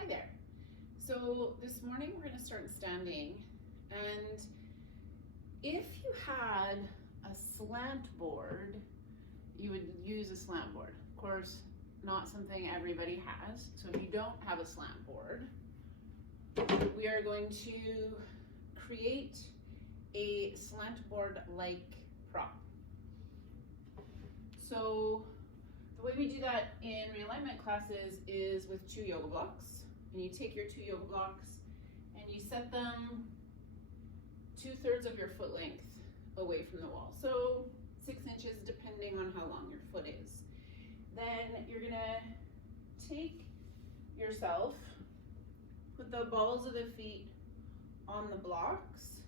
Hi there. So this morning we're going to start standing, and if you had a slant board, you would use a slant board. Of course, not something everybody has. So if you don't have a slant board, we are going to create a slant board like prop. So the way we do that in realignment classes is with 2 yoga blocks. And you take your 2 yoga blocks and you set them 2/3 of your foot length away from the wall. So 6 inches depending on how long your foot is. Then you're gonna take yourself, put the balls of the feet on the blocks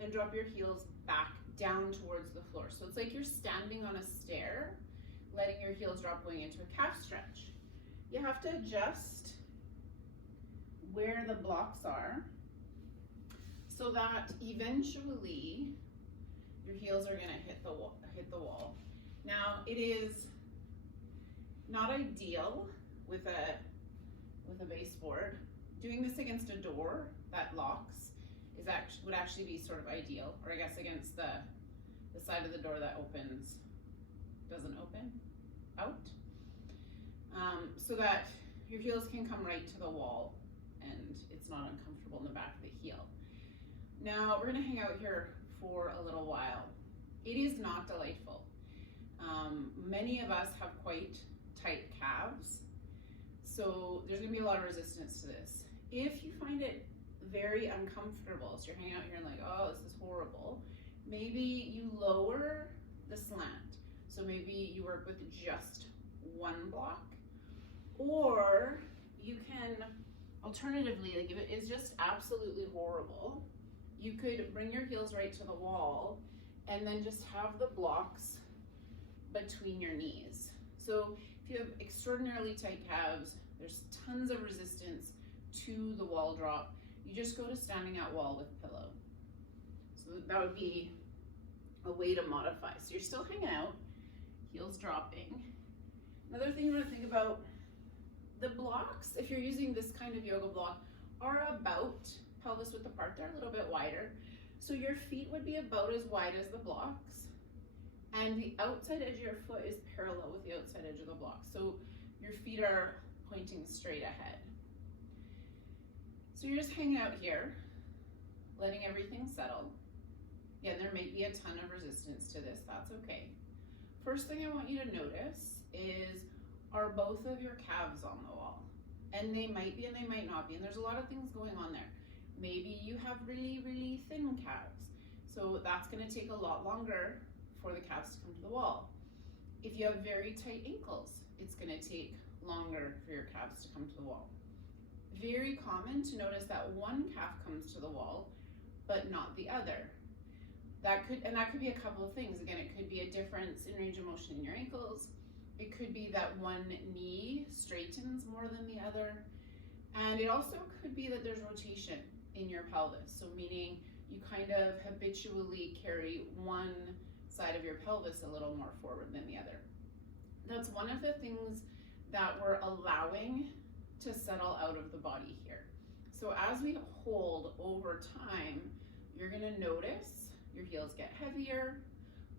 and drop your heels back down towards the floor. So it's like you're standing on a stair, letting your heels drop going into a calf stretch. You have to adjust where the blocks are so that eventually your heels are going to hit the wall. Now, it is not ideal with a baseboard. Doing this against a door that locks would actually be sort of ideal, or I guess against the side of the door that doesn't open out, so that your heels can come right to the wall and it's not uncomfortable in the back of the heel. Now we're going to hang out here for a little while. It is not delightful. Many of us have quite tight calves, so there's going to be a lot of resistance to this. If you find it very uncomfortable, so you're hanging out here and like, oh, this is horrible, maybe you lower the slant. So maybe you work with just 1 block, or you can alternatively, like if it is just absolutely horrible, you could bring your heels right to the wall and then just have the blocks between your knees. So if you have extraordinarily tight calves, there's tons of resistance to the wall drop, you just go to standing at wall with pillow. So that would be a way to modify. So you're still hanging out, heels dropping. Another thing you want to think about, the blocks, if you're using this kind of yoga block, are about pelvis width apart. They're a little bit wider. So your feet would be about as wide as the blocks, and the outside edge of your foot is parallel with the outside edge of the block. So your feet are pointing straight ahead. So you're just hanging out here, letting everything settle. Yeah, there may be a ton of resistance to this, that's okay. First thing I want you to notice is, are both of your calves on the wall? And they might be and they might not be, and there's a lot of things going on there. Maybe you have really, really thin calves, so that's gonna take a lot longer for the calves to come to the wall. If you have very tight ankles, it's gonna take longer for your calves to come to the wall. Very common to notice that one calf comes to the wall, but not the other. That could be a couple of things. Again, it could be a difference in range of motion in your ankles. It could be that one knee straightens more than the other. And it also could be that there's rotation in your pelvis. So meaning you kind of habitually carry one side of your pelvis a little more forward than the other. That's one of the things that we're allowing to settle out of the body here. So as we hold over time, you're gonna notice your heels get heavier,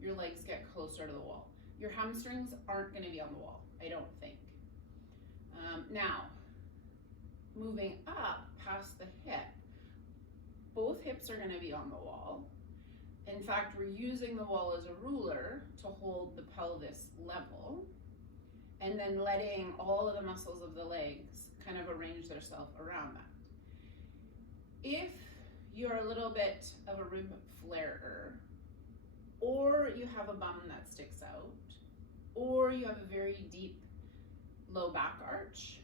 your legs get closer to the wall. Your hamstrings aren't gonna be on the wall, I don't think. Now, moving up past the hip, both hips are gonna be on the wall. In fact, we're using the wall as a ruler to hold the pelvis level, and then letting all of the muscles of the legs kind of arrange themselves around that. If you're a little bit of a rib flarer, or you have a bum that sticks out, or you have a very deep low back arch,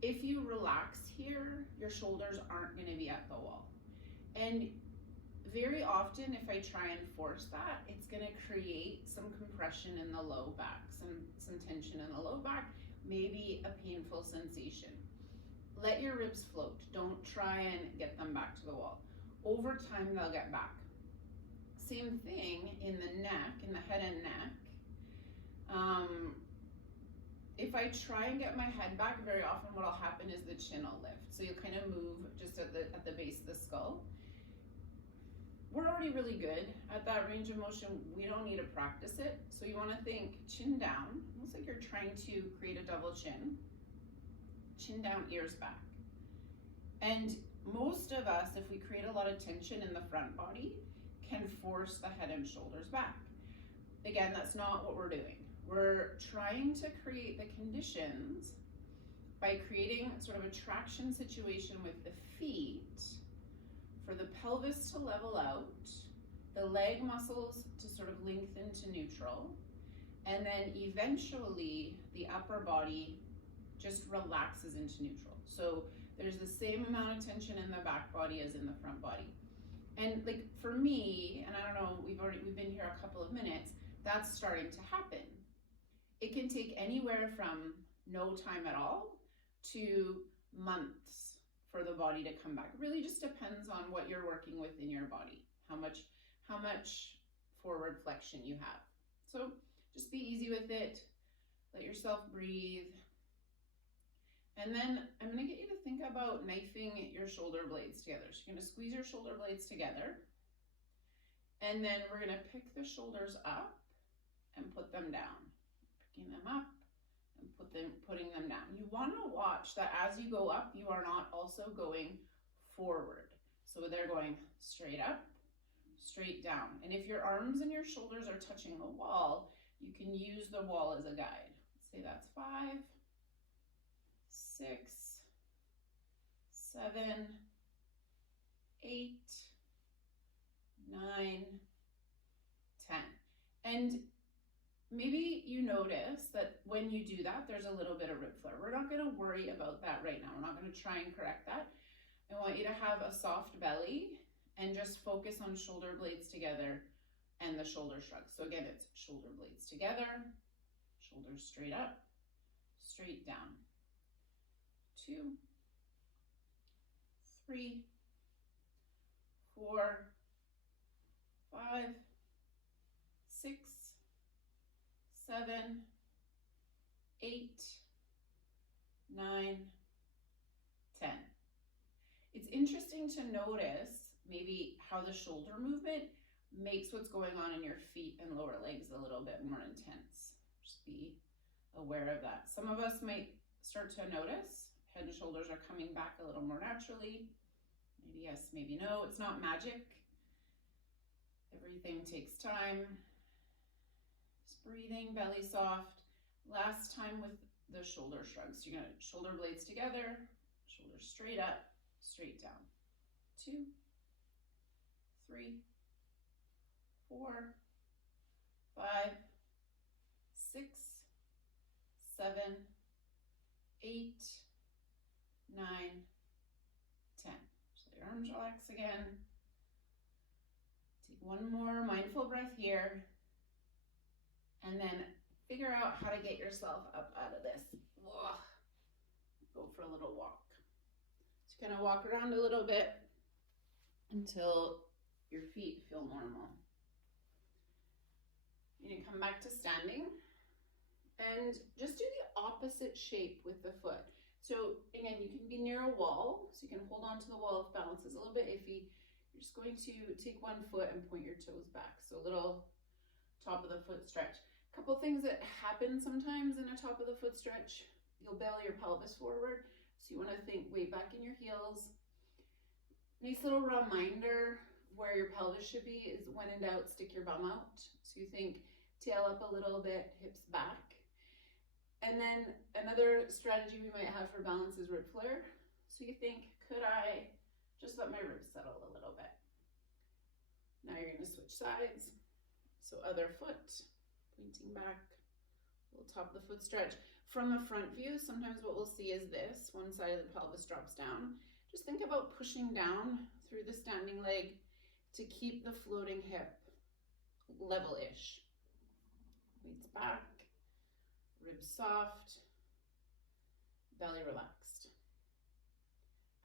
if you relax here, your shoulders aren't going to be at the wall. And very often, if I try and force that, it's going to create some compression in the low back, some tension in the low back, maybe a painful sensation. Let your ribs float. Don't try and get them back to the wall. Over time, they'll get back. Same thing in the neck, in the head and neck. If if I try and get my head back, very often what'll happen is the chin will lift. So you'll kind of move just at the base of the skull. We're already really good at that range of motion. We don't need to practice it. So you want to think chin down, almost like you're trying to create a double chin. Chin down, ears back. And most of us, if we create a lot of tension in the front body, can force the head and shoulders back. Again, that's not what we're doing. We're trying to create the conditions by creating sort of a traction situation with the feet for the pelvis to level out, the leg muscles to sort of lengthen to neutral, and then eventually the upper body just relaxes into neutral. So there's the same amount of tension in the back body as in the front body. And like for me, and I don't know, we've been here a couple of minutes, that's starting to happen. It can take anywhere from no time at all to months for the body to come back. It really just depends on what you're working with in your body, how much forward flexion you have. So just be easy with it. Let yourself breathe. And then I'm gonna get you to think about knifing your shoulder blades together. So you're gonna squeeze your shoulder blades together. And then we're gonna pick the shoulders up and put them down. Picking them up and putting them down. You wanna watch that as you go up, you are not also going forward. So they're going straight up, straight down. And if your arms and your shoulders are touching the wall, you can use the wall as a guide. Let's say that's 5, 6, 7, 8, 9, 10. And maybe you notice that when you do that, there's a little bit of rib flare. We're not going to worry about that right now. We're not going to try and correct that. I want you to have a soft belly and just focus on shoulder blades together and the shoulder shrug. So again, it's shoulder blades together, shoulders straight up, straight down. 2, 3, 4, 5, 6, 7, 8, 9, 10. It's interesting to notice maybe how the shoulder movement makes what's going on in your feet and lower legs a little bit more intense. Just be aware of that. Some of us might start to notice head and shoulders are coming back a little more naturally. Maybe yes, maybe no. It's not magic. Everything takes time. Just breathing, belly soft. Last time with the shoulder shrugs. You're gonna shoulder blades together, shoulders straight up, straight down. 2, 3, 4, 5, 6, 7, 8, 9, 10. So your arms relax again. Take one more mindful breath here. And then figure out how to get yourself up out of this. Ugh. Go for a little walk. Just kind of walk around a little bit until your feet feel normal. You can come back to standing and just do the opposite shape with the foot. So again, you can be near a wall, so you can hold on to the wall if balance is a little bit iffy. You're just going to take one foot and point your toes back. So a little top of the foot stretch. A couple things that happen sometimes in a top of the foot stretch. You'll belly your pelvis forward. So you want to think weight back in your heels. Nice little reminder where your pelvis should be is when in doubt, stick your bum out. So you think tail up a little bit, hips back. And then another strategy we might have for balance is rib flare. So you think, could I just let my ribs settle a little bit? Now you're going to switch sides. So other foot, pointing back, little top of the foot stretch. From a front view, sometimes what we'll see is this, one side of the pelvis drops down. Just think about pushing down through the standing leg to keep the floating hip level-ish. Weights back, ribs soft, belly relaxed.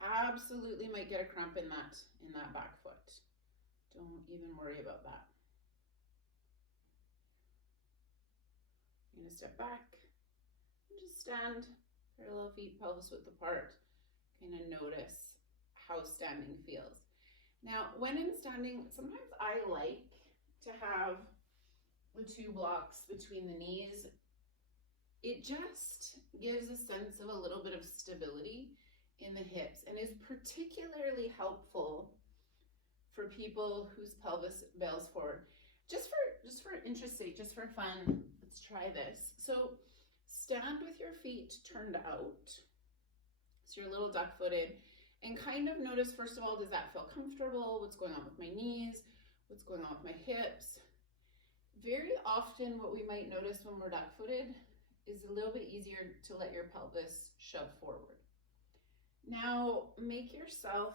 Absolutely might get a cramp in that back foot. Don't even worry about that. You're gonna step back and just stand, parallel feet, pelvis width apart. Kind of notice how standing feels. Now, when in standing, sometimes I like to have the 2 blocks between the knees. It just gives a sense of a little bit of stability in the hips and is particularly helpful for people whose pelvis bails forward. Just for interest's sake, just for fun, let's try this. So stand with your feet turned out. So you're a little duck-footed, and kind of notice, first of all, does that feel comfortable? What's going on with my knees? What's going on with my hips? Very often what we might notice when we're duck-footed is a little bit easier to let your pelvis shove forward. Now make yourself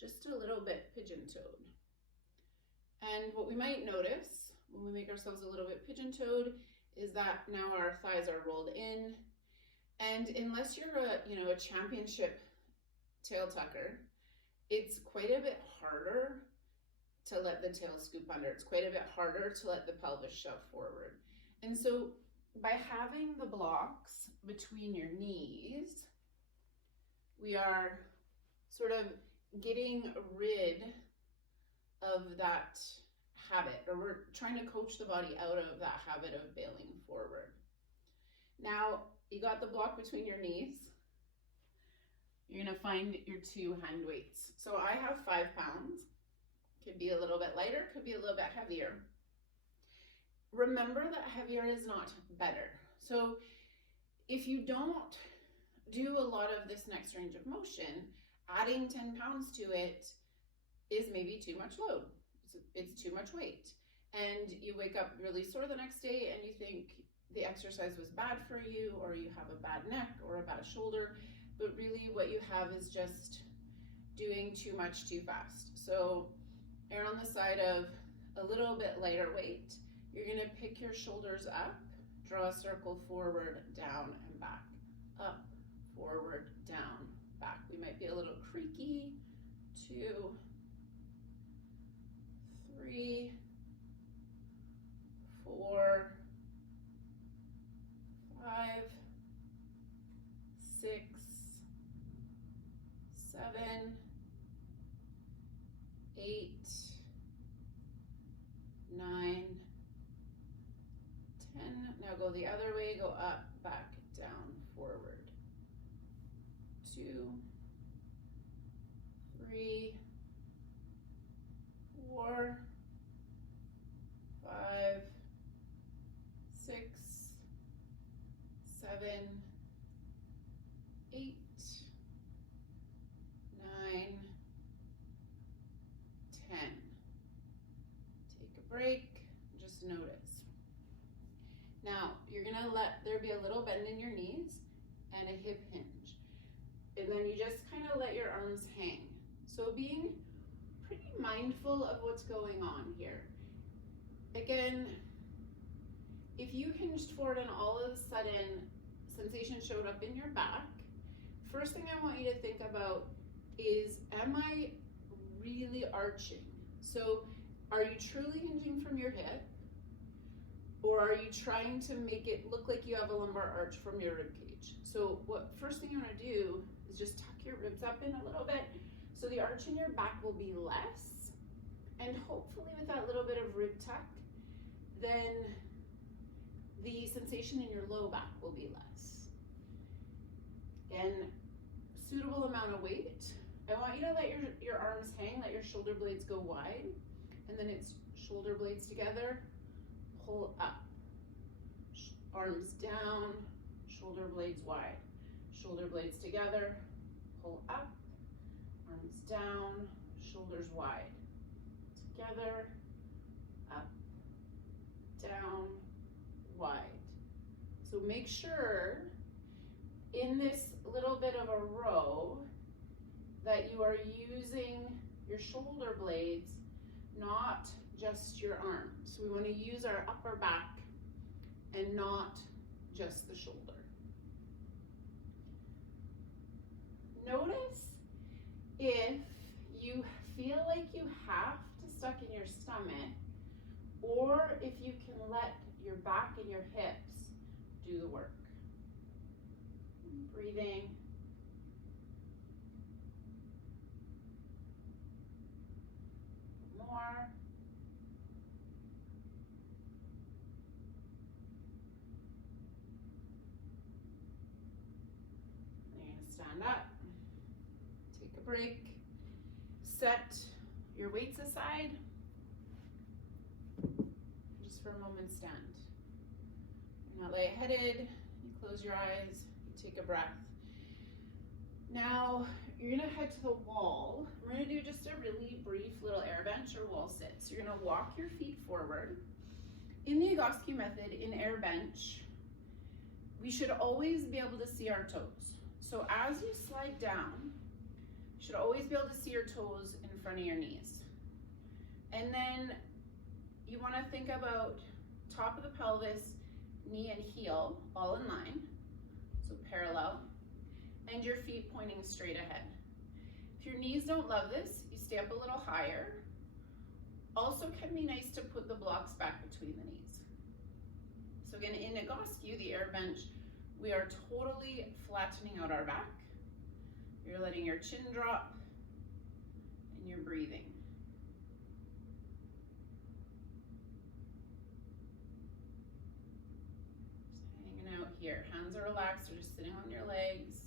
just a little bit pigeon-toed. And what we might notice when we make ourselves a little bit pigeon-toed is that now our thighs are rolled in. And unless you're a championship tail tucker, it's quite a bit harder to let the tail scoop under. It's quite a bit harder to let the pelvis shove forward. And so by having the blocks between your knees, we are sort of getting rid of that habit, or we're trying to coach the body out of that habit of bailing forward. Now, you got the block between your knees. You're gonna find your 2 hand weights. So I have 5 pounds. Could be a little bit lighter, could be a little bit heavier. Remember that heavier is not better. So if you don't do a lot of this next range of motion, adding 10 pounds to it is maybe too much load. It's too much weight. And you wake up really sore the next day and you think the exercise was bad for you, or you have a bad neck or a bad shoulder, but really what you have is just doing too much too fast. So err on the side of a little bit lighter weight. You're gonna pick your shoulders up, draw a circle forward, down, and back. Up, forward, down, back. We might be a little creaky. 2, 3, 4, 5, 6, 7, 8, 9, 10. Now go the other way, go up, back, down, forward. 2, 3, 4, 5, 6, 7, 8, 9, 10. Take a break, just notice. Now, you're gonna let there be a little bend in your knees and a hip hinge. And then you just kind of let your arms hang. So being pretty mindful of what's going on here. Again, if you hinged forward and all of a sudden sensation showed up in your back, first thing I want you to think about is, am I really arching? So are you truly hinging from your hip? Or are you trying to make it look like you have a lumbar arch from your rib cage? So what first thing you want to do is just tuck your ribs up in a little bit, so the arch in your back will be less, and hopefully with that little bit of rib tuck, then the sensation in your low back will be less. And suitable amount of weight. I want you to let your arms hang, let your shoulder blades go wide, and then it's shoulder blades together, pull up, arms down, shoulder blades wide, shoulder blades together, pull up, arms down, shoulders wide, together, up, down, wide. So make sure in this little bit of a row that you are using your shoulder blades, not just your arms. So we want to use our upper back and not just the shoulder. Notice if you feel like you have to suck in your stomach, or if you can let your back and your hips do the work. breathing. More. And you're going to stand up, take a break, set your weights aside. Just for a moment, stand. You're not lightheaded. You close your eyes, you take a breath. Now, you're gonna head to the wall. We're gonna do just a really brief little air bench or wall sit. So you're gonna walk your feet forward. In the Egoscue method, in air bench, we should always be able to see our toes. So as you slide down, you should always be able to see your toes in front of your knees. And then you wanna think about top of the pelvis, knee and heel all in line, so parallel, and your feet pointing straight ahead. If your knees don't love this, you stay up a little higher. Also can be nice to put the blocks back between the knees. So again, in Egoscue, the air bench, we are totally flattening out our back. You're letting your chin drop and you're breathing. Out here, hands are relaxed, you're just sitting on your legs.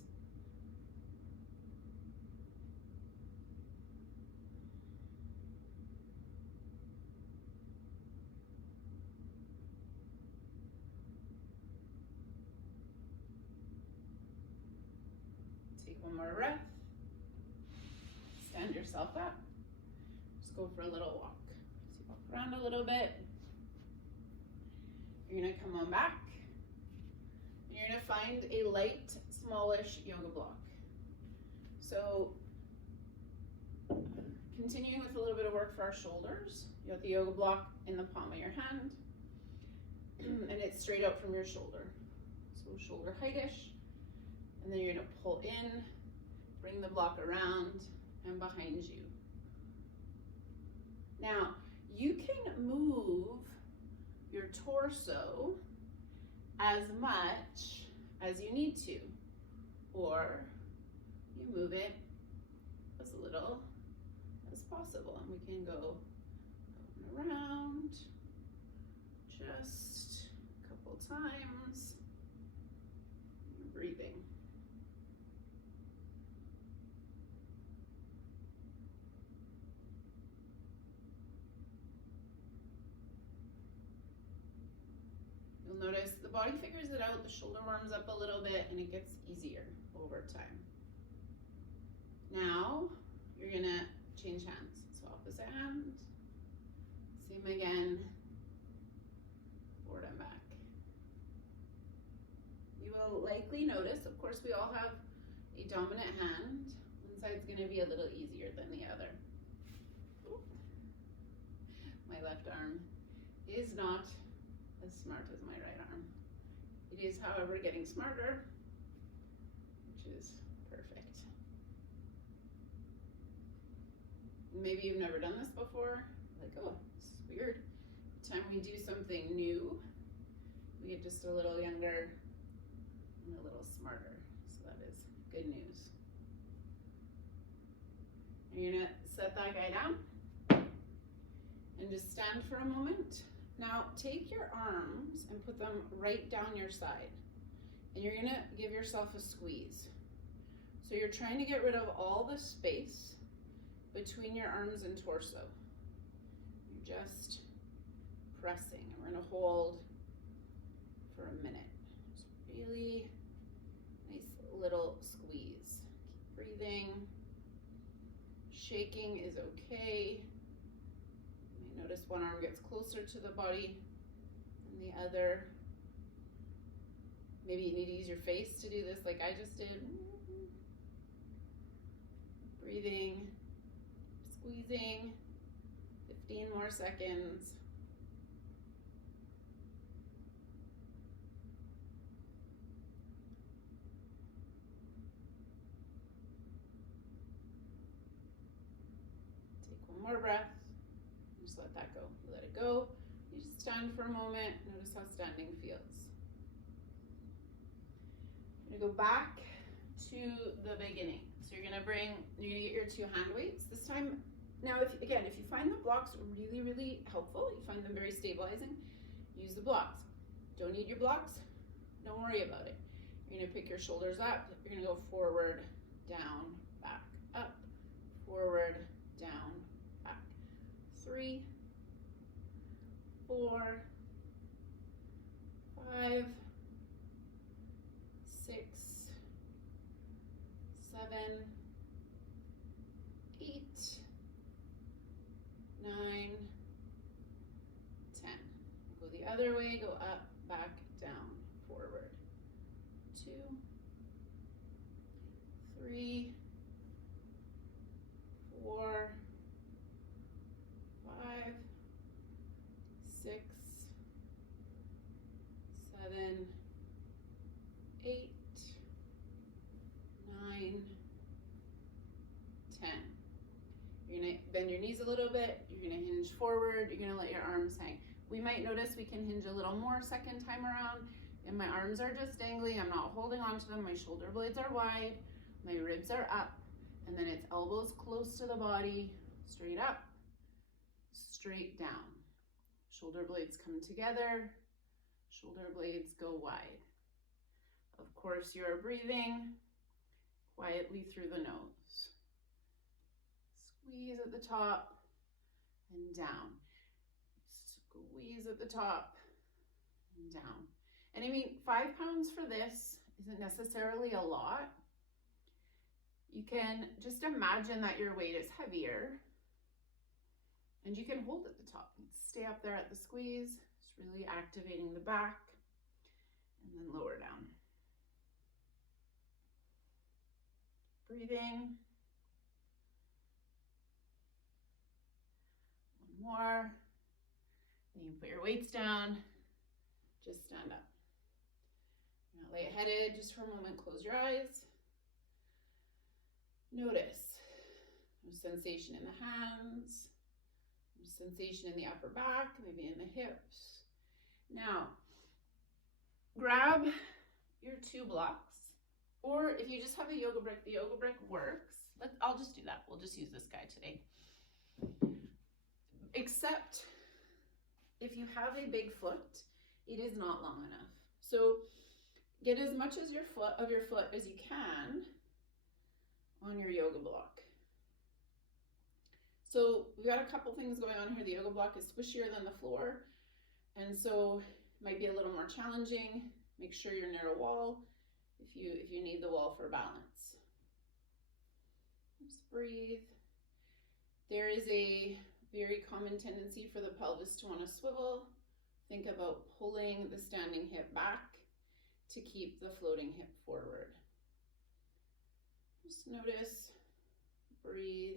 Take one more breath. Stand yourself up. Just go for a little walk. So walk around a little bit. You're gonna come on back. You're gonna find a light, smallish yoga block. So continuing with a little bit of work for our shoulders, you got the yoga block in the palm of your hand, and it's straight out from your shoulder. So shoulder height-ish, and then you're gonna pull in, bring the block around and behind you. Now, you can move your torso as much as you need to, or you move it as little as possible. And we can go around just a couple times. You're breathing. You'll notice the body figures it out, the shoulder warms up a little bit, and it gets easier over time. Now, you're gonna change hands. So opposite hand, same again, forward and back. You will likely notice, of course, we all have a dominant hand. One side's gonna be a little easier than the other. Ooh. My left arm is not as smart as my right arm. It is, however, getting smarter, which is perfect. Maybe you've never done this before, like, oh, this is weird. Every time we do something new, we get just a little younger and a little smarter. So that is good news. And you're gonna set that guy down and just stand for a moment. Now take your arms and put them right down your side. And you're gonna give yourself a squeeze. So you're trying to get rid of all the space between your arms and torso. You're just pressing. And we're gonna hold for a minute. Just really nice little squeeze. Keep breathing. Shaking is okay. You may notice one arm gets closer to the body than the other. Maybe you need to use your face to do this like I just did. Breathing, squeezing, 15 more seconds. Take one more breath. Just let that go. You let it go. You just stand for a moment. Notice how standing feels. You're gonna go back to the beginning. So you're gonna get your 2 hand weights this time. Now, if you find the blocks really, really helpful, you find them very stabilizing, use the blocks. Don't need your blocks, don't worry about it. You're gonna pick your shoulders up, you're gonna go forward, down, back, up, forward, down, back. 3, 4, 5, 6, 7, 8, 9, 10. Go the other way, go up, back, down, forward. 2, 3, 4, 5, 6, 7, 8, 9, 10. You're gonna bend your knees a little bit, you're gonna hinge forward, you're gonna let your arms hang. We might notice we can hinge a little more second time around, and my arms are just dangling, I'm not holding on to them, my shoulder blades are wide, my ribs are up, and then it's elbows close to the body, straight up, straight down. Shoulder blades come together, shoulder blades go wide. Of course, you are breathing quietly through the nose. Squeeze at the top and down. Squeeze at the top and down. And I mean, 5 pounds for this isn't necessarily a lot. You can just imagine that your weight is heavier and you can hold at the top. Stay up there at the squeeze, just really activating the back, and then lower down. Breathing. One more. Then you put your weights down, just stand up. You're not lightheaded, just for a moment, close your eyes. Notice no sensation in the hands, no sensation in the upper back, maybe in the hips. Now, grab your 2 blocks, or if you just have a yoga brick, the yoga brick works. I'll just do that. We'll just use this guy today. Except if you have a big foot, it is not long enough. So get as much as your foot as you can on your yoga block. So we've got a couple things going on here. The yoga block is squishier than the floor, and so it might be a little more challenging. Make sure you're near a wall if you need the wall for balance. Just breathe. There is a very common tendency for the pelvis to want to swivel. Think about pulling the standing hip back to keep the floating hip forward. Just notice, breathe.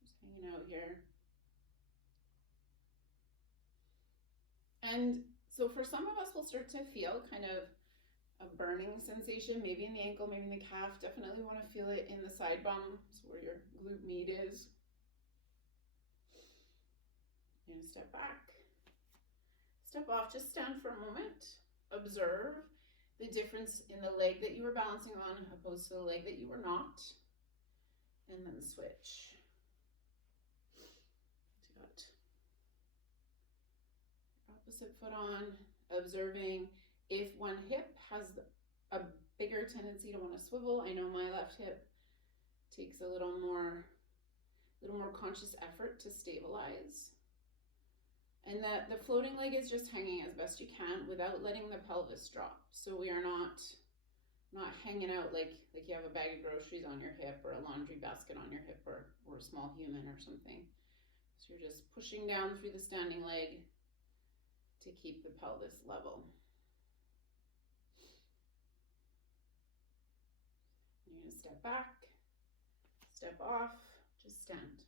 Just hanging out here. And so for some of us, we'll start to feel kind of a burning sensation, maybe in the ankle, maybe in the calf. Definitely want to feel it in the side bum, so where your glute med is. You're gonna step back, step off, just stand for a moment. Observe the difference in the leg that you were balancing on opposed to the leg that you were not, and then switch. So you got opposite foot on, observing if one hip has a bigger tendency to want to swivel. I know my left hip takes a little more conscious effort to stabilize. And that the floating leg is just hanging as best you can without letting the pelvis drop. So we are not hanging out like you have a bag of groceries on your hip or a laundry basket on your hip or a small human or something. So you're just pushing down through the standing leg to keep the pelvis level. You're going to step back, step off, just stand.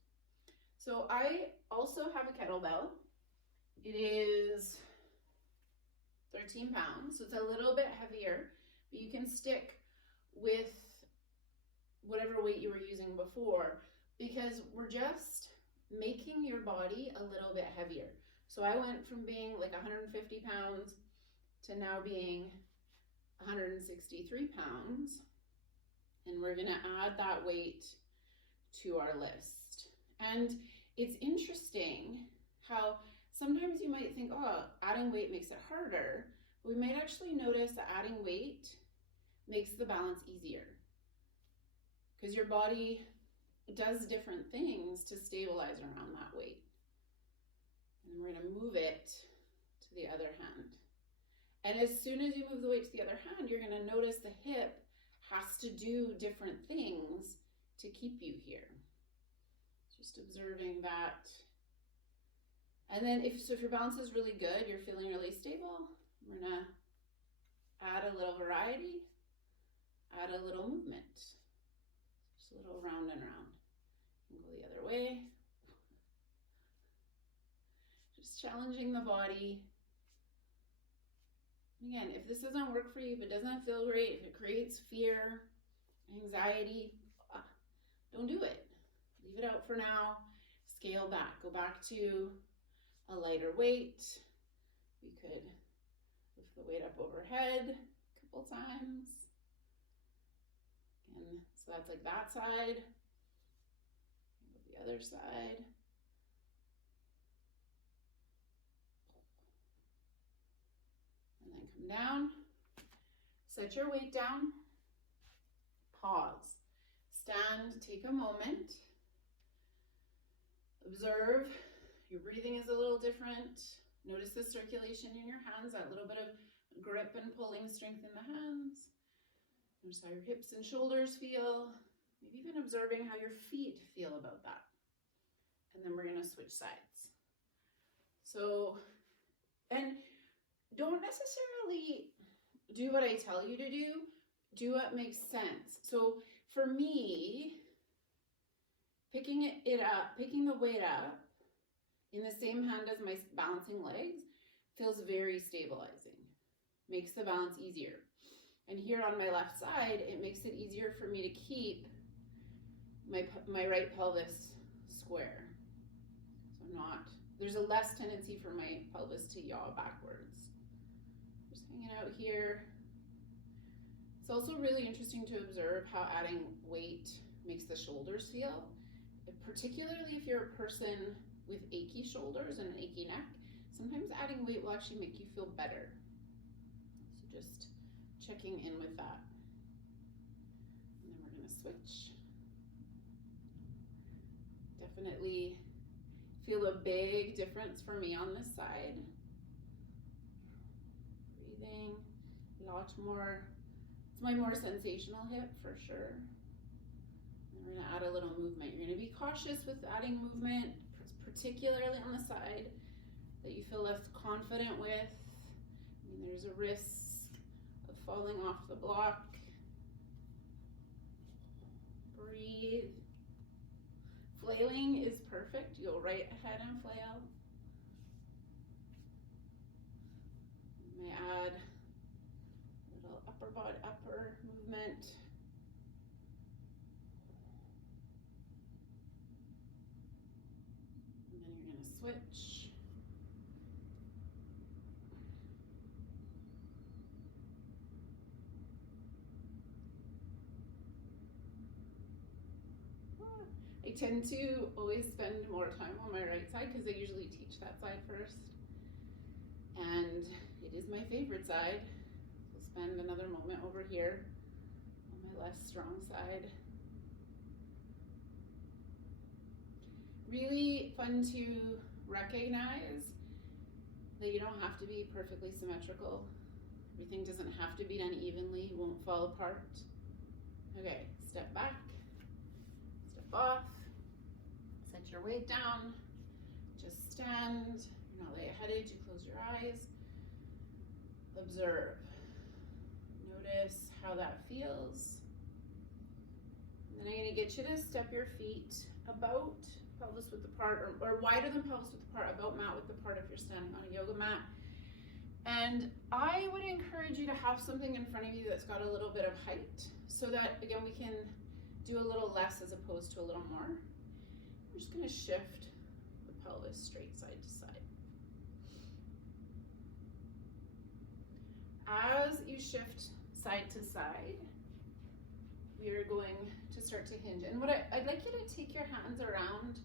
So I also have a kettlebell. It is 13 pounds, so it's a little bit heavier, but you can stick with whatever weight you were using before because we're just making your body a little bit heavier. So I went from being like 150 pounds to now being 163 pounds. And we're gonna add that weight to our list. And it's interesting how sometimes you might think, oh, adding weight makes it harder. We might actually notice that adding weight makes the balance easier, because your body does different things to stabilize around that weight. And we're gonna move it to the other hand. And as soon as you move the weight to the other hand, you're gonna notice the hip has to do different things to keep you here. Just observing that. And then if your balance is really good, you're feeling really stable, we're gonna add a little variety, add a little movement. Just a little round and round. And go the other way. Just challenging the body. Again, if this doesn't work for you, if it doesn't feel great, if it creates fear, anxiety, don't do it. Leave it out for now. Scale back. Go back to a lighter weight. We could lift the weight up overhead a couple times. Again, so that's like that side. The other side. And then come down. Set your weight down. Pause. Stand, take a moment. Observe. Your breathing is a little different. Notice the circulation in your hands, that little bit of grip and pulling strength in the hands. Notice how your hips and shoulders feel. Maybe even observing how your feet feel about that. And then we're gonna switch sides. So, and don't necessarily do what I tell you to do. Do what makes sense. So for me, picking the weight up in the same hand as my balancing legs feels very stabilizing. Makes the balance easier. And here on my left side, it makes it easier for me to keep my right pelvis square. So there's a less tendency for my pelvis to yaw backwards. Just hanging out here. It's also really interesting to observe how adding weight makes the shoulders feel, particularly if you're a person with achy shoulders and an achy neck. Sometimes adding weight will actually make you feel better. So just checking in with that. And then we're gonna switch. Definitely feel a big difference for me on this side. Breathing, a lot more. It's my more sensational hip for sure. And we're gonna add a little movement. You're gonna be cautious with adding movement, particularly on the side that you feel less confident with. I mean, there's a risk of falling off the block. Breathe. Flailing is perfect. You go right ahead and flail. You may add a little upper movement. And then you're going to switch. I tend to always spend more time on my right side because I usually teach that side first. And it is my favorite side. So spend another moment over here on my less strong side. Really fun to recognize that you don't have to be perfectly symmetrical. Everything doesn't have to be done evenly, it won't fall apart. Okay, step back, step off, set your weight down, just stand. You're not lightheaded, you close your eyes. Observe. Notice how that feels. And then I'm gonna get you to step your feet about pelvis width apart, or wider than pelvis width apart, about mat width apart if you're standing on a yoga mat. And I would encourage you to have something in front of you that's got a little bit of height, so that again we can do a little less as opposed to a little more. We're just gonna shift the pelvis straight side to side. you shift side to side, we are going to start to hinge. And what I'd like you to take your hands around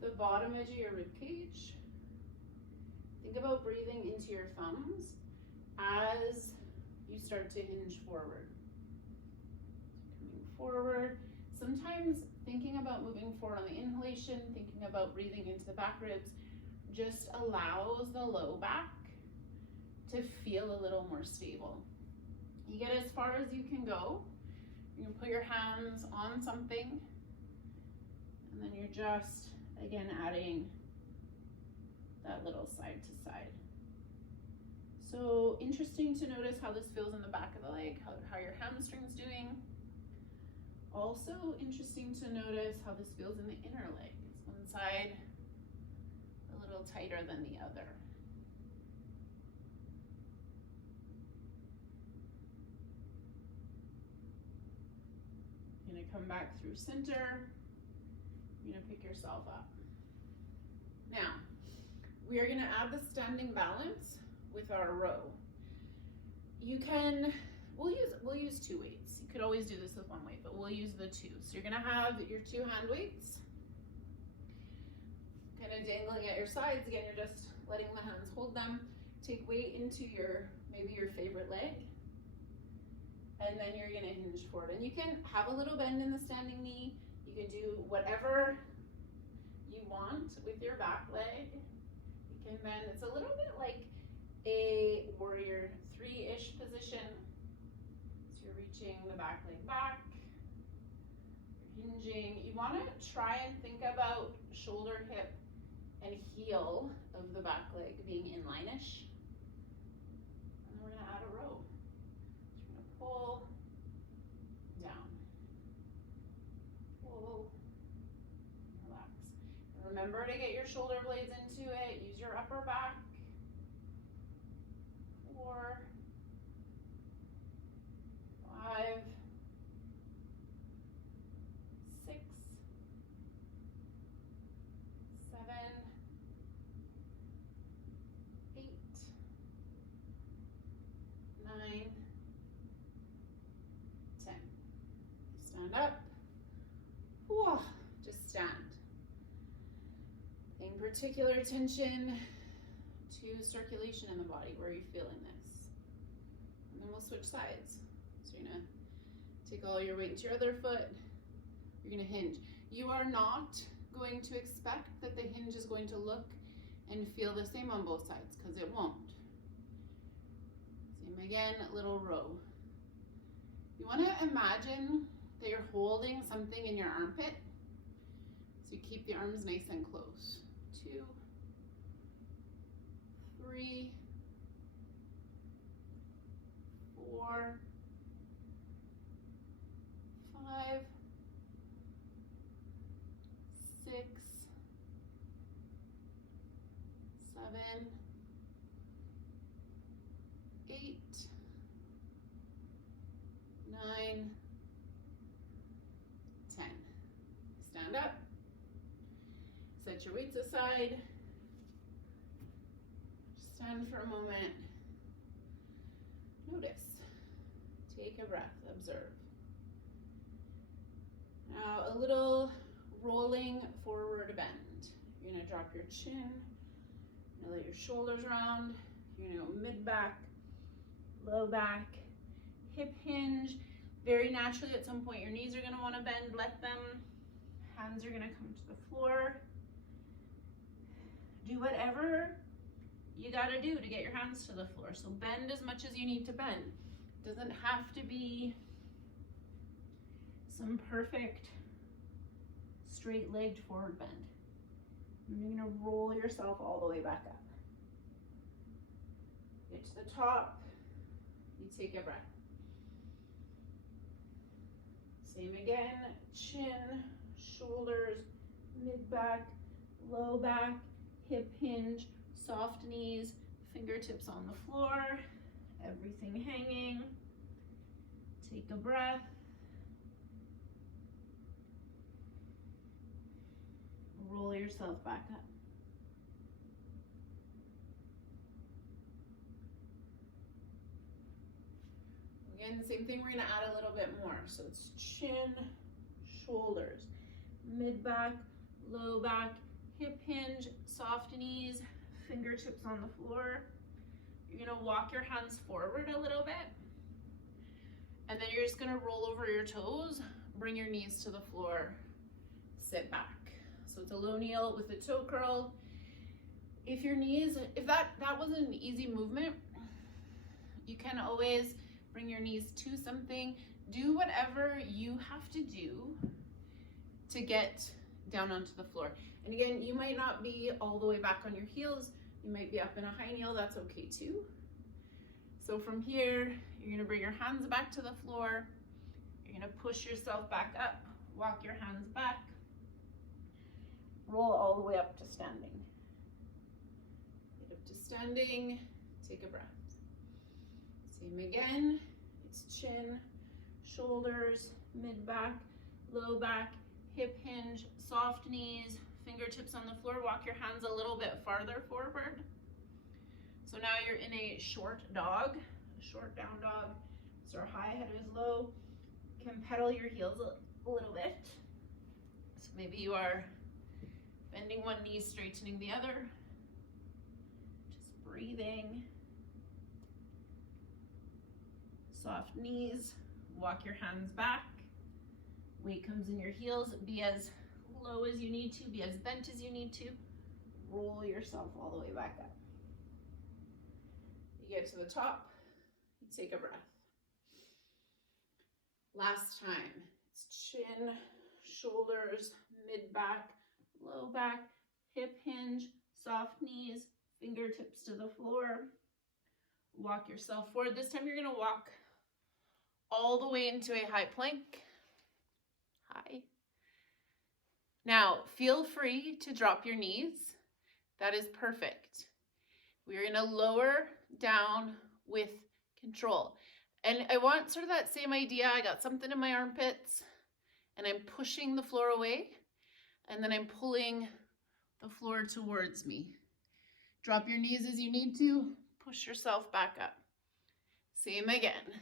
the bottom edge of your rib cage. Think about breathing into your thumbs as you start to hinge forward. Coming forward. Sometimes thinking about moving forward on the inhalation, thinking about breathing into the back ribs, just allows the low back to feel a little more stable. You get as far as you can go. You can put your hands on something, and then you're just, again, adding that little side to side. So interesting to notice how this feels in the back of the leg, how your hamstring's doing. Also interesting to notice how this feels in the inner leg. Is one side a little tighter than the other? You're gonna come back through center. You're gonna pick yourself up. Now, we are gonna add the standing balance with our row. You can, we'll use 2 weights. You could always do this with 1 weight, but we'll use the 2. So you're gonna have your 2 hand weights, kind of dangling at your sides. Again, you're just letting the hands hold them. Take weight into maybe your favorite leg, and then you're gonna hinge forward. And you can have a little bend in the standing knee. You can do whatever you want with your back leg. You can bend. It's a little bit like a warrior 3-ish position. So you're reaching the back leg back, you're hinging. You want to try and think about shoulder, hip, and heel of the back leg being inline-ish. And then we're going to add a row. So you're going to pull down, pull, relax. And remember to get your shoulder blades into it. Use your upper back. 4, 5, 6, 7, 8, 9, 10. Stand up. Whoa, just stand. Paying particular attention to circulation in the body. Where are you feeling this? And then we'll switch sides. So you're gonna take all your weight into your other foot. You're gonna hinge. You are not going to expect that the hinge is going to look and feel the same on both sides, because it won't. Same again, little row. You want to imagine that you're holding something in your armpit. So you keep the arms nice and close. 2, 3, 4, 5, 6, 7, 8, 9, 10. Stand up. Set your weights aside. Stand for a moment. Notice. Take a breath. Observe. Now a little rolling forward bend. You're going to drop your chin. You're going to let your shoulders round. You're going to go mid back, low back, hip hinge. Very naturally at some point your knees are going to want to bend. Let them. Hands are going to come to the floor. Do whatever you got to do to get your hands to the floor. So bend as much as you need to bend. It doesn't have to be some perfect straight-legged forward bend. And you're going to roll yourself all the way back up. Get to the top. You take a breath. Same again. Chin, shoulders, mid-back, low back, hip hinge, soft knees, fingertips on the floor, everything hanging. Take a breath. Roll yourself back up. Again, the same thing, we're gonna add a little bit more. So it's chin, shoulders, mid back, low back, hip hinge, soft knees, fingertips on the floor. You're gonna walk your hands forward a little bit. And then you're just gonna roll over your toes, bring your knees to the floor, sit back. So it's a low kneel with a toe curl. If your knees, if that was an easy movement, you can always bring your knees to something. Do whatever you have to do to get down onto the floor. And again, you might not be all the way back on your heels. You might be up in a high kneel, that's okay too. So from here, you're gonna bring your hands back to the floor. You're gonna push yourself back up, walk your hands back, roll all the way up to standing. Get up to standing, take a breath. Same again, it's chin, shoulders, mid back, low back, hip hinge, soft knees, fingertips on the floor. Walk your hands a little bit farther forward. So now you're in a short dog, a short down dog. So our high, head is low. You can pedal your heels a little bit. So maybe you are bending one knee, straightening the other. Just breathing. Soft knees, walk your hands back. Weight comes in your heels. Be as low as you need to, be as bent as you need to. Roll yourself all the way back up. You get to the top, you take a breath. Last time, it's chin, shoulders, mid back, low back, hip hinge, soft knees, fingertips to the floor. Walk yourself forward. This time you're gonna walk all the way into a high plank. High. Now, feel free to drop your knees. That is perfect. We're gonna lower down with control. And I want sort of that same idea. I got something in my armpits and I'm pushing the floor away and then I'm pulling the floor towards me. Drop your knees as you need to, push yourself back up. Same again.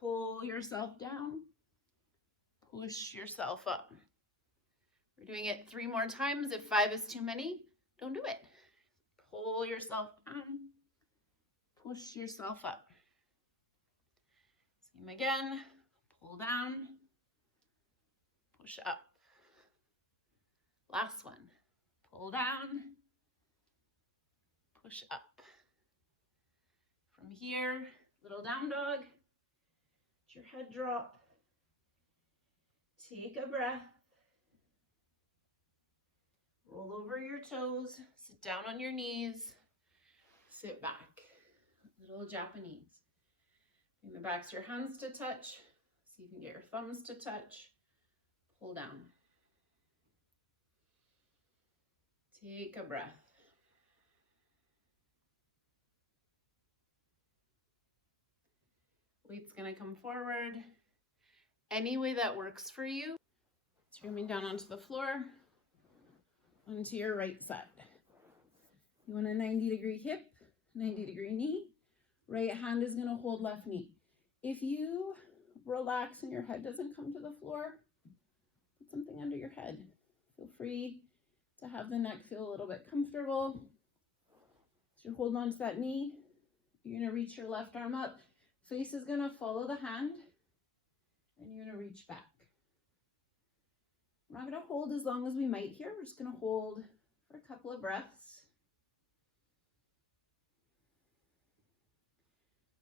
Pull yourself down, push yourself up. We're doing it 3 more times. If 5 is too many, don't do it. Pull yourself down, push yourself up. Same again, pull down, push up. Last one, pull down, push up. From here, little down dog, let your head drop, take a breath, roll over your toes, sit down on your knees, sit back, little Japanese. Bring the backs of your hands to touch, see if you can get your thumbs to touch, pull down. Take a breath. Weight's gonna come forward. Any way that works for you. So you're coming down onto the floor, onto your right side. You want a 90-degree hip, 90-degree knee. Right hand is gonna hold left knee. If you relax and your head doesn't come to the floor, put something under your head. Feel free to have the neck feel a little bit comfortable. So you're holding on to that knee. You're gonna reach your left arm up. Face is gonna follow the hand and you're gonna reach back. We're not gonna hold as long as we might here. We're just gonna hold for a couple of breaths.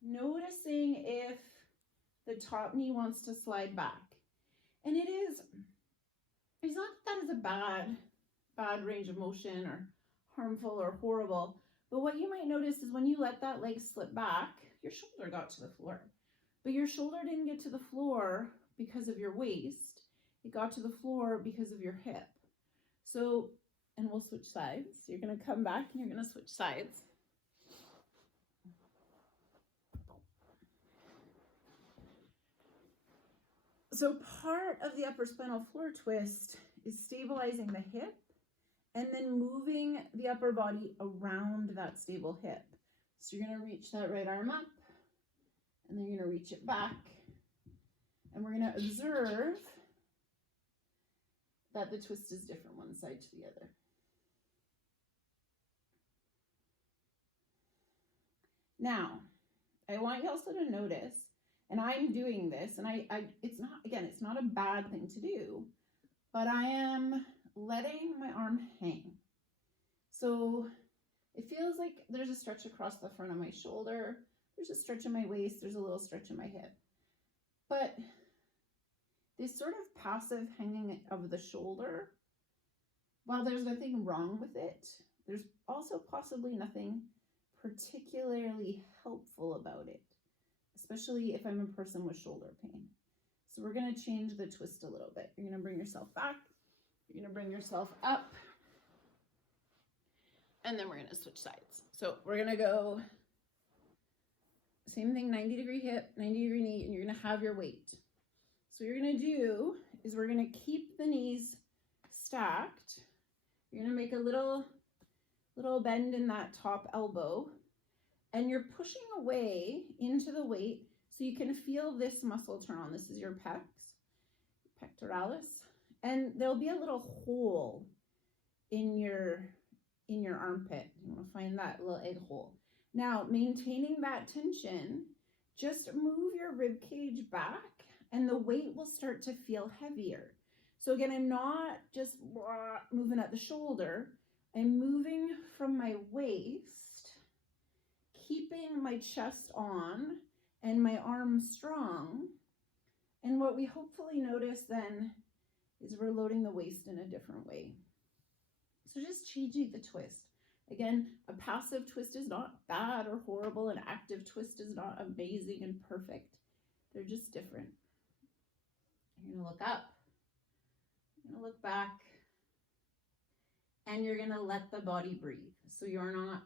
Noticing if the top knee wants to slide back. And it's not that is a bad range of motion or harmful or horrible, but what you might notice is when you let that leg slip back, your shoulder got to the floor. But your shoulder didn't get to the floor because of your waist. It got to the floor because of your hip. So, and we'll switch sides. So you're gonna come back and you're gonna switch sides. So part of the upper spinal floor twist is stabilizing the hip and then moving the upper body around that stable hip. So you're gonna reach that right arm up And then you're going to reach it back. And we're going to observe that the twist is different one side to the other. Now, I want you also to notice, and I'm doing this, and it's not a bad thing to do, but I am letting my arm hang. So it feels like there's a stretch across the front of my shoulder, there's a stretch in my waist, there's a little stretch in my hip. But this sort of passive hanging of the shoulder, while there's nothing wrong with it, there's also possibly nothing particularly helpful about it, especially if I'm a person with shoulder pain. So we're going to change the twist a little bit. You're going to bring yourself back, you're going to bring yourself up, and then we're going to switch sides. So we're going to go same thing, 90-degree hip, 90-degree knee, and you're going to have your weight. So what you're going to do is we're going to keep the knees stacked. You're going to make a little bend in that top elbow, and you're pushing away into the weight so you can feel this muscle turn on. This is your pectoralis, and there'll be a little hole in your armpit. You want to find that little egg hole. Now, maintaining that tension, just move your rib cage back and the weight will start to feel heavier. So again, I'm not just moving at the shoulder. I'm moving from my waist, keeping my chest on and my arms strong. And what we hopefully notice then is we're loading the waist in a different way. So just changing the twist. Again, a passive twist is not bad or horrible. An active twist is not amazing and perfect. They're just different. You're going to look up. You're going to look back. And you're going to let the body breathe. So you're not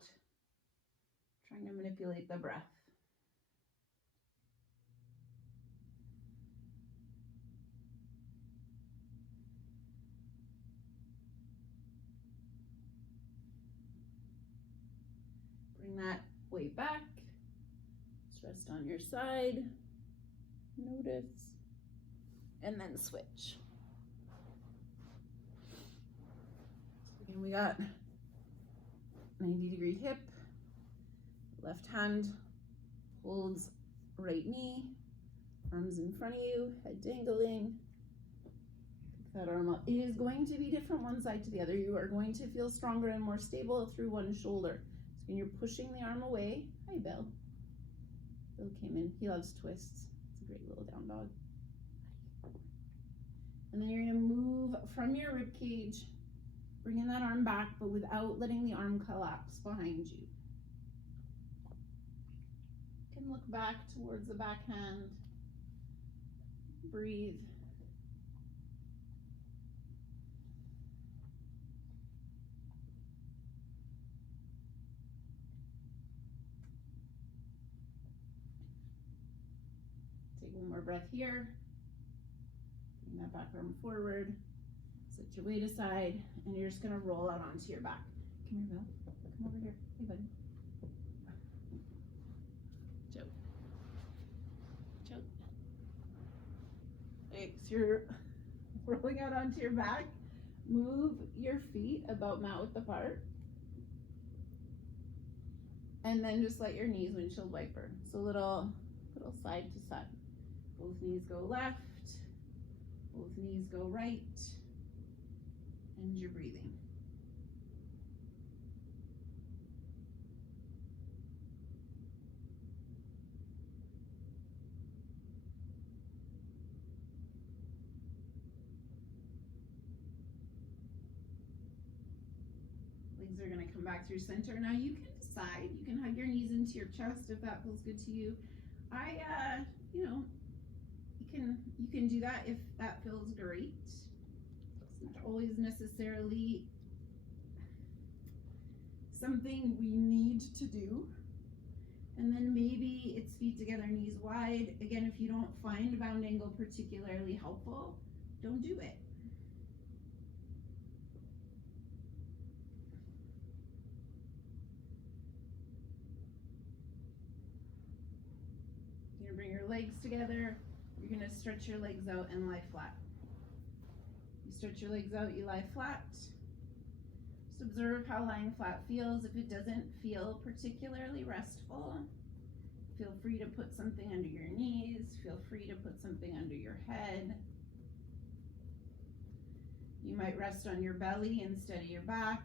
trying to manipulate the breath. Bring that weight back. Just rest on your side. Notice. And then switch. Again, we got 90-degree hip. Left hand holds right knee. Arms in front of you. Head dangling. Pick that arm up. It is going to be different one side to the other. You are going to feel stronger and more stable through one shoulder. So when you're pushing the arm away, hi Bill. Bill came in, he loves twists. It's a great little down dog. And then you're gonna move from your rib cage, bringing that arm back, but without letting the arm collapse behind you. You can look back towards the backhand, breathe. Take one more breath here. Bring that back arm forward. Set your weight aside, and you're just gonna roll out onto your back. Come here, Bill. Come over here. Hey, buddy. Joe. Joe. Okay, so you're rolling out onto your back. Move your feet about mouth apart. And then just let your knees windshield wiper. So little side to side. Both knees go left, both knees go right, and you're breathing. Legs are going to come back through center. Now you can decide, you can hug your knees into your chest if that feels good to you. You can do that if that feels great. It's not always necessarily something we need to do. And then maybe it's feet together, knees wide. Again, if you don't find bound angle particularly helpful, don't do it. legs together. You're going to stretch your legs out and lie flat. You stretch your legs out, you lie flat. Just observe how lying flat feels. If it doesn't feel particularly restful, feel free to put something under your knees. Feel free to put something under your head. You might rest on your belly instead of your back.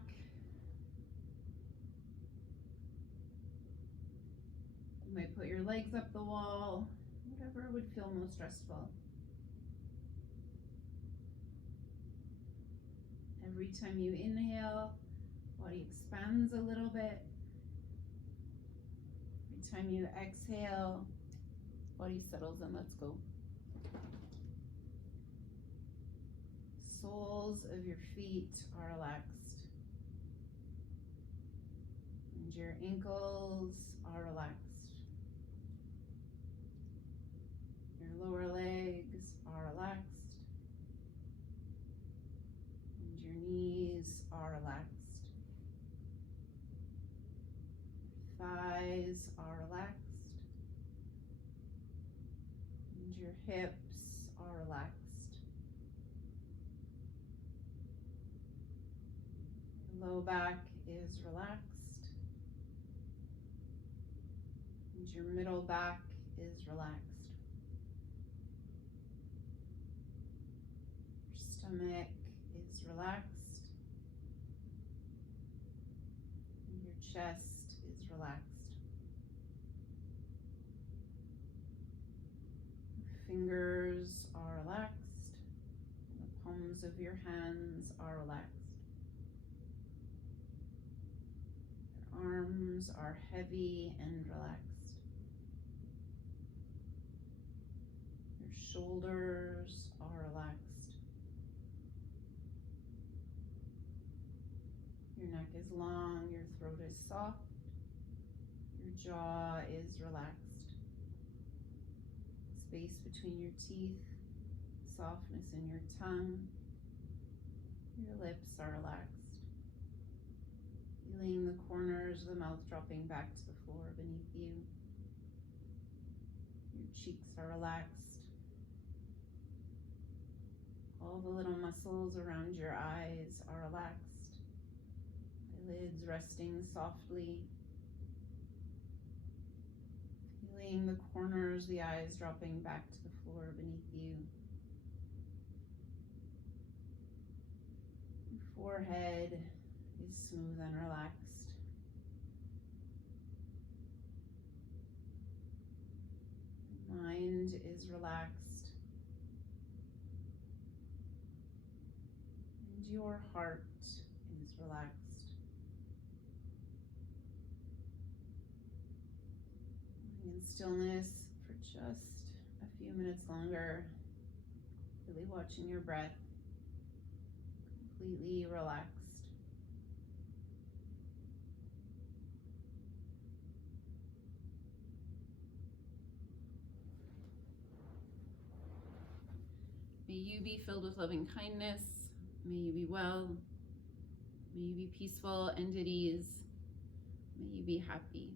You might put your legs up the wall, whatever would feel most restful. Every time you inhale, body expands a little bit. Every time you exhale, body settles and lets go. Soles of your feet are relaxed. And your ankles are relaxed. Your lower legs are relaxed. And your knees are relaxed. Your thighs are relaxed. And your hips are relaxed. Your low back is relaxed. And your middle back is relaxed. Your stomach is relaxed. And your chest is relaxed. Your fingers are relaxed. And the palms of your hands are relaxed. Your arms are heavy and relaxed. Your shoulders are relaxed. Your neck is long, your throat is soft, your jaw is relaxed. Space between your teeth, softness in your tongue, your lips are relaxed. Feeling the corners of the mouth dropping back to the floor beneath you. Your cheeks are relaxed. All the little muscles around your eyes are relaxed. Eyelids resting softly. Feeling the corners of the eyes dropping back to the floor beneath you. Your forehead is smooth and relaxed. Your mind is relaxed. And your heart is relaxed. In stillness for just a few minutes longer, really watching your breath, completely relaxed. May you be filled with loving kindness. May you be well. May you be peaceful and at ease. May you be happy.